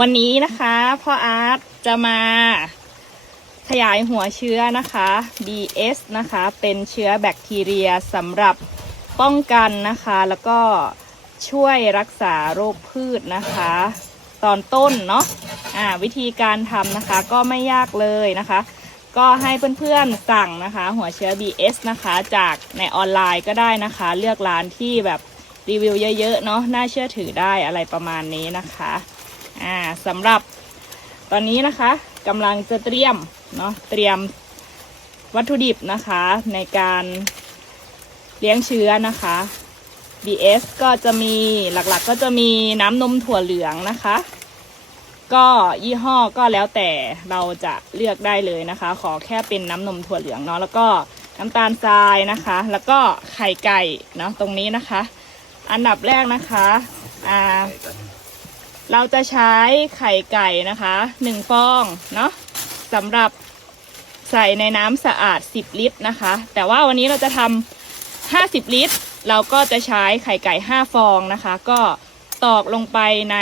วันนี้นะคะพ่ออาร์ตจะมาขยายหัวเชื้อนะคะ BS นะคะ เป็นเชื้อแบคทีเรียสำหรับป้องกันนะคะ แล้วก็ช่วยรักษาโรคพืชนะคะ ตอนต้นเนาะอ่าวิธีการทำนะคะก็ไม่ยากเลยนะคะ ก็ให้เพื่อนๆสั่งนะคะ หัวเชื้อ BS นะคะ จากในออนไลน์ก็ได้นะคะ เลือกร้านที่แบบรีวิวเยอะๆเนาะน่าเชื่อถือได้อะไรประมาณนี้นะคะ อ่าสำหรับตอนนี้นะคะกำลังจะเตรียมเนาะเตรียมวัตถุดิบนะคะในการเลี้ยงเชื้อนะคะ BS ก็จะมีหลักๆก็จะมีน้ำนมถั่วเหลืองนะคะ ก็ยี่ห้อก็แล้วแต่เราจะเลือกได้เลยนะคะ ขอแค่เป็นน้ำนมถั่วเหลืองเนาะแล้วก็น้ำตาลทรายนะคะ แล้วก็ไข่ไก่เนาะตรงนี้นะคะ อันดับแรกนะคะอ่า เราจะใช้ไข่ไก่นะคะหนึ่งฟองเนาะสำหรับใส่ในน้ำสะอาด 10 ลิตรนะคะ แต่ว่าวันนี้เราจะทำ50 ลิตร เราก็จะใช้ไข่ไก่ 5 ฟองนะคะ ก็ตอกลงไปใน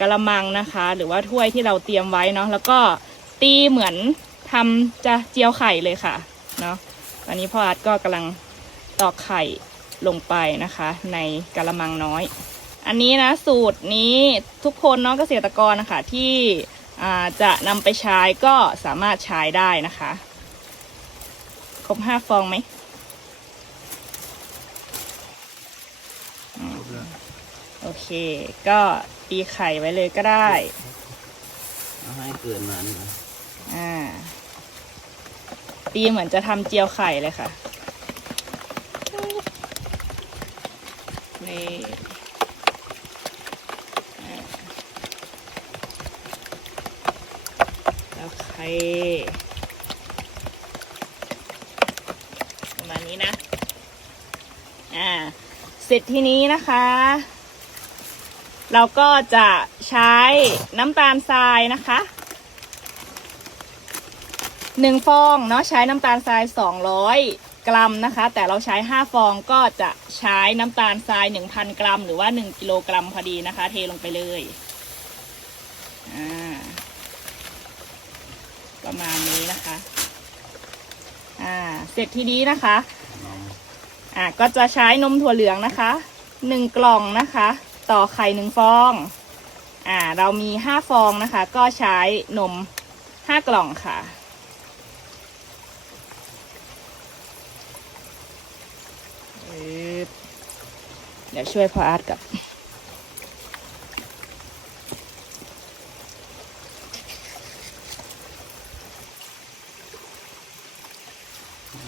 กระมังนะคะ หรือว่าถ้วยที่เราเตรียมไว้เนาะแล้วก็ตีเหมือนทำจะเจียวไข่เลยค่ะเนาะตอนนี้พ่ออาร์ตก็กำลังตอกไข่ลงไปนะคะ ในกระมังน้อย อันนี้นะสูตรนี้ทุกคนเนาะเกษตรกรนะคะที่จะนำไปใช้ก็สามารถใช้ได้นะคะ ครบห้าฟองไหมโอเค ก็ตีไข่ไว้เลยก็ได้เอาให้เกินนั้นนะอ่า ตีเหมือนจะทำเจียวไข่เลยค่ะนี่อ่าโอเค ประมาณนี้นะ อ่า เสร็จทีนี้นะคะ เราก็จะใช้น้ำตาลทรายนะคะหนึ่งฟองเนาะใช้น้ำตาลทราย200กรัมนะคะ แต่เราใช้5ฟองก็จะใช้น้ำตาลทราย1,000กรัม หรือว่า1กิโลกรัมพอดีนะคะ เทลงไปเลยอ่า ประมาณนี้นะคะ อ่า เสร็จทีนี้นะคะน้องอะก็จะใช้นมถั่วเหลืองนะคะหนึ่งกล่องนะคะ ต่อไข่หนึ่งฟอง อ่า เรามีห้าฟองนะคะ ก็ใช้นมห้ากล่องค่ะปึ๊บเดี๋ยวช่วยพออาร์ตกับ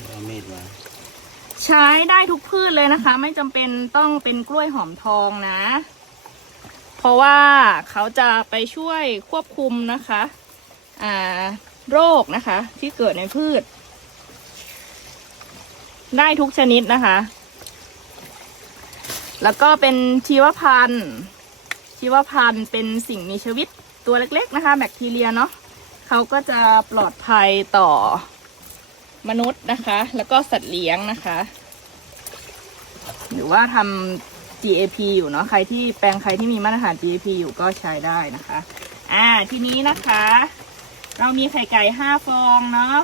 เอามีดมา ใช้ได้ทุกพืชเลยนะคะ ไม่จำเป็นต้องเป็นกล้วยหอมทองนะ เพราะว่าเขาจะไปช่วยควบคุมนะคะอ่าโรคนะคะ ที่เกิดในพืช ได้ทุกชนิดนะคะ แล้วก็เป็นชีวพันธุ์ชีวพันธุ์เป็นสิ่งมีชีวิตตัวเล็กๆนะคะ แบคทีเรียเนาะเขาก็จะปลอดภัยต่อมนุษย์นะคะ แล้วก็สัตว์เลี้ยงนะคะ หรือว่าทำ GAP อยู่เนาะใครที่แปลงใครที่มีมาตรฐาน GAP อยู่ก็ใช้ได้นะคะ อ่าทีนี้นะคะ เรามีไข่ไก่ห้าฟองเนาะ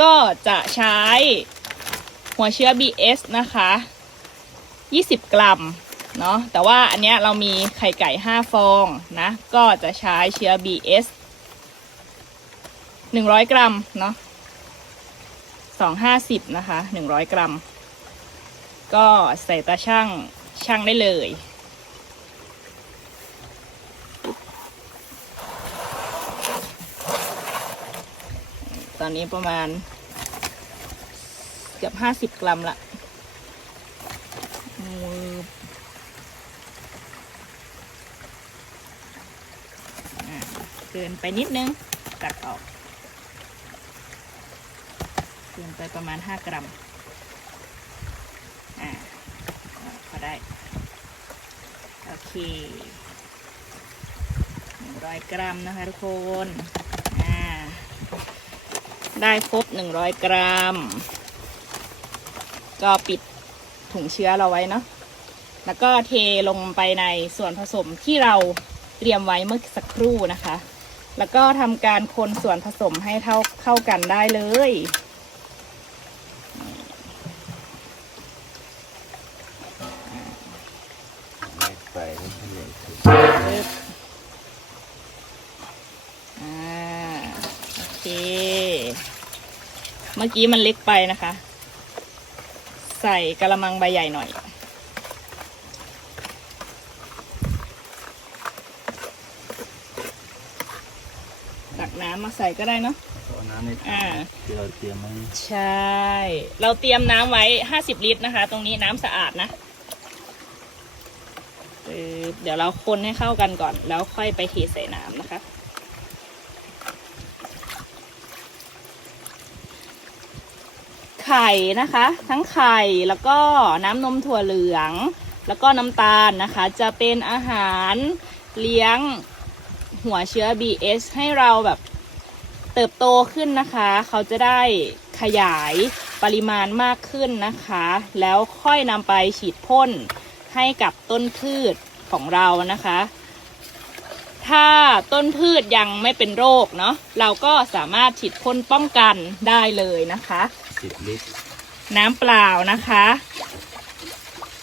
ก็จะใช้หัวเชื้อ BS นะคะ 20 กรัมเนาะแต่ว่าอันเนี้ยเรามีไข่ไก่ห้าฟองนะ ก็จะใช้เชื้อ BS 100 กรัมเนาะสองห้าสิบนะคะหนึ่งร้อยกรัม ก็ใส่ตาช่างช่างได้เลยตอนนี้ประมาณเกือบห้าสิบกรัมละมือเกินไปนิดนึงตัดออก เกินไปประมาณห้ากรัม อ่าพอ ได้ โอเคหนึ่งร้อยกรัมนะคะทุกคนได้ครบหนึ่งร้อยกรัม ก็ปิดถุงเชื้อเราไว้เนาะแล้วก็เทลงไปในส่วนผสมที่เราเตรียมไว้เมื่อสักครู่นะคะ แล้วก็ทำการคนส่วนผสมให้เท่าเข้ากันได้เลย มื่อกี้มันเล็กไปนะคะ ใส่กระมังใบใหญ่หน่อย ตักน้ำมาใส่ก็ได้เนาะเอาน้ำในถัอ่างที่เราเตรียมไว้ใช่ เราเตรียมน้ำไว้50ลิตรนะคะ ตรงนี้น้ำสะอาดนะเออเดี๋ยวเราคนให้เข้ากันก่อน แล้วค่อยไปเทใส่น้ำนะคะ ไข่นะคะ ทั้งไข่แล้วก็น้ำนมถั่วเหลือง แล้วก็น้ำตาลนะคะ จะเป็นอาหารเลี้ยงหัวเชื้อ BS ให้เราแบบเติบโตขึ้นนะคะ เขาจะได้ขยายปริมาณมากขึ้นนะคะ แล้วค่อยนำไปฉีดพ่นให้กับต้นพืชของเรานะคะ ถ้าต้นพืชยังไม่เป็นโรคเนาะเราก็สามารถฉีดพ่นป้องกันได้เลยนะคะ สิบลิตรน้ำเปล่านะคะ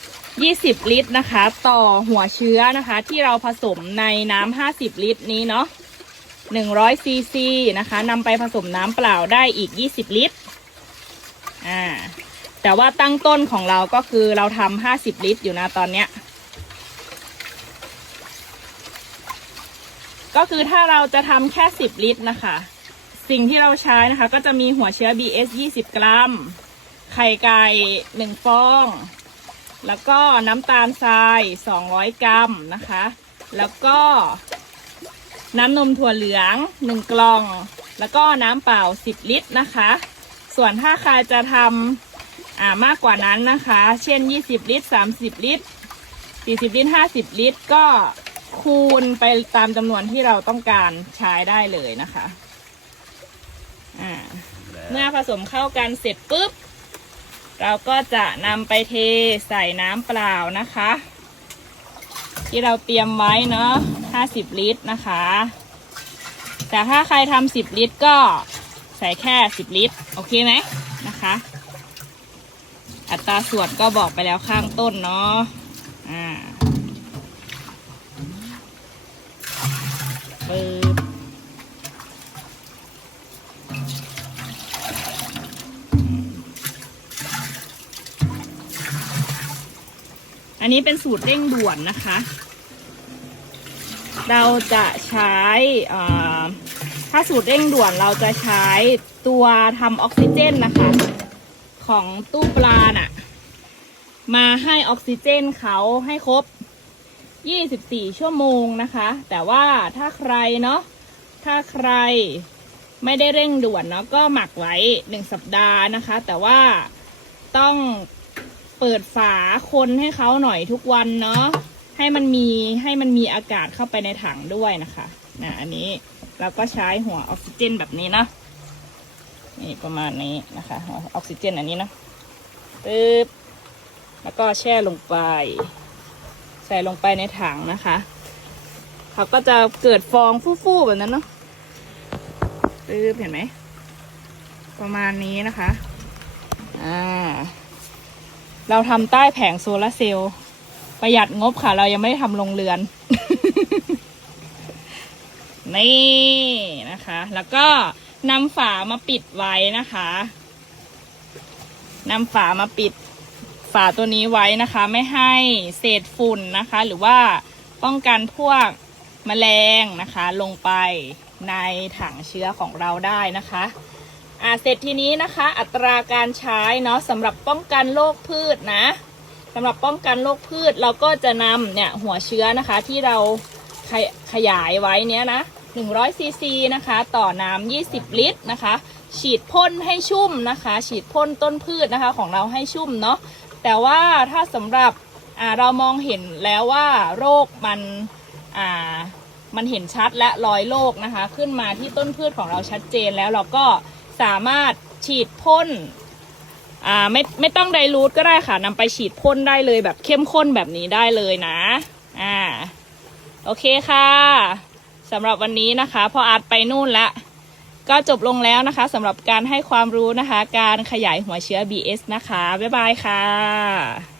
20 ลิตรนะคะ ต่อหัวเชื้อนะคะ ที่เราผสมในน้ำ50 ลิตรนี้เนาะ100ซีซีนะคะนำไปผสมน้ำเปล่าได้อีก 20 ลิตรอ่าแต่ว่าตั้งต้นของเราก็คือเราทำ50 ลิตรอยู่นะตอนเนี้ย ก็คือถ้าเราจะทำแค่ 10 ลิตรนะคะ สิ่งที่เราใช้นะคะ ก็จะมีหัวเชื้อ BS 20 กรัม ไข่ไก่หนึ่งฟอง แล้วก็น้ำตาลทราย 200 กรัมนะคะ แล้วก็น้ำนมถั่วเหลือง 1 กล่อง แล้วก็น้ำเปล่า 10 ลิตรนะคะ ส่วนถ้าใครจะทำามากกว่านั้นนะคะ เช่น 20 ลิตร 30 ลิตร 40 ลิตร 50 ลิตร ก็ คูณไปตามจำนวนที่เราต้องการใช้ได้เลยนะคะอ่าแล้วเมื่อผสมเข้ากันเสร็จปุ๊บ เราก็จะนำไปเทใส่น้ำเปล่านะคะ ที่เราเตรียมไว้เนาะ50 ลิตรนะคะ แต่ถ้าใครทำ10 ลิตรก็ใส่แค่ 10 ลิตร โอเคไหมนะคะ อัตราส่วนก็บอกไปแล้วข้างต้นเนาะอ่า อันนี้เป็นสูตรเร่งด่วนนะคะ เราจะใช้ถ้าสูตรเร่งด่วนเราจะใช้ตัวทำออกซิเจนนะคะ ของตู้ปลาน่ะ มาให้ออกซิเจนเขาให้ครบ 24 ชั่วโมงนะคะ แต่ว่าถ้าใครเนาะถ้าใครไม่ได้เร่งด่วนเนาะก็หมักไว้ 1 สัปดาห์นะคะ แต่ว่าต้อง เปิดฝาคนให้เขาหน่อยทุกวันเนาะให้มันมีให้มันมีอากาศเข้าไปในถังด้วยนะคะนะอันนี้เราก็ใช้หัวออกซิเจนแบบนี้เนาะนี่ประมาณนี้นะคะหัวออกซิเจนอันนี้เนาะปึ๊บแล้วก็แช่ลงไป ใส่ลงไปในถังนะคะเขาก็จะเกิดฟองฟู่ๆแบบนั้นเนาะปึ๊บเห็นไหมประมาณนี้นะคะ อ่า เราทำใต้แผงโซลาร์เซลล์ประหยัดงบค่ะ เรายังไม่ได้ทำโรงเรือน นี่นะคะ แล้วก็นำฝามาปิดไว้นะคะนำฝามาปิดฝาตัวนี้ไว้นะคะ ไม่ให้เศษฝุ่นนะคะ หรือว่าป้องกันพวกแมลงนะคะ ลงไปในถังเชื้อของเราได้นะคะ อ่าเสร็จทีนี้นะคะ อัตราการใช้เนาะสำหรับป้องกันโรคพืชนะสำหรับป้องกันโรคพืชเราก็จะนำเนี่ยหัวเชื้อนะคะที่เราขยขยายไว้เนี้ยนะ100ซีซีนะคะ ต่อน้ำ20 ลิตรนะคะ ฉีดพ่นให้ชุ่มนะคะ ฉีดพ่นต้นพืชนะคะของเราให้ชุ่มเนาะแต่ว่าถ้าสำหรับเรามองเห็นแล้วว่าโรคมันมันเห็นชัดและรอยโรคนะคะ ขึ้นมาที่ต้นพืชของเราชัดเจนแล้วเราก็ สามารถฉีดพ่นอ่าไม่ไม่ต้องไดรูทก็ได้ค่ะนำไปฉีดพ่นได้เลยแบบเข้มข้นแบบนี้ได้เลยนะอ่าโอเคค่ะสำหรับวันนี้นะคะพออาร์ตไปนู่นละก็จบลงแล้วนะคะสำหรับการให้ความรู้นะคะ การขยายหัวเชื้อ BS นะคะ บ๊ายบายค่ะ